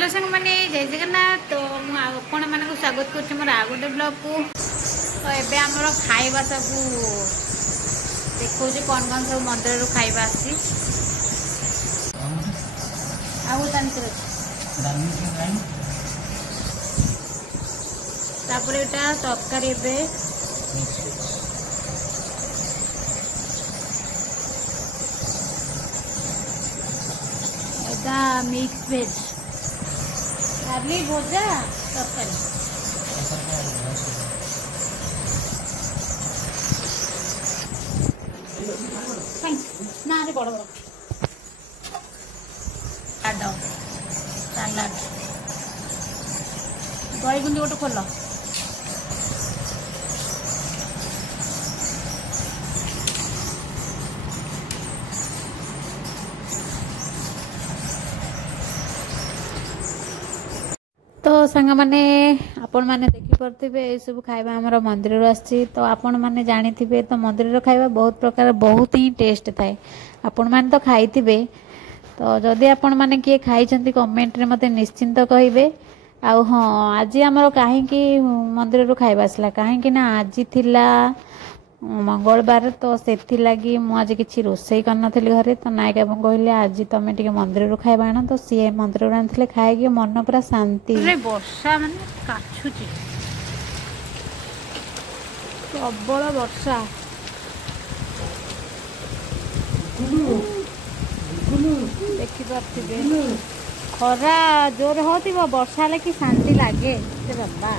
Hello संग मैंने जय जगन्नाथ। तो आपण मान स्वागत कर गोटे ब्लॉग को। तो ये आमर खाइबा सब देखो कौन कौन सब मंदिर खाइबा आसी तरकारी मिक्स वेज डाली भजा तरकारी ना बड़ बड़ सालाड दही बुंदी गोटे खोल तो सांग मैंने आपण मैंने देखिपे ये सब खाइबा आमर मंदिर आसी। तो आपण मैंने जानी थे तो मंदिर खाइबा बहुत प्रकार बहुत ही टेस्ट थाए। आपण मैंने तो खाई। तो जदि आपण मैंने किए खाई कमेंट रे मते निश्चिंत कहिबे। आउ हाँ आज आमर कहीं मंदिर खाइबा आसला कहीं ना आज थिला मंगलवार। तो से लगी मुझे किसी रोसई करनी घरे। तो नायिका कहले आज तुम टे मंदिर खाइबा आण। तो सी मंदिर आनी खाई मन पूरा शांति। वर्षा मान काछुची प्रबल वर्षा देखिपे खरा जोर हो वर्षा कि शांति लगे बाबा।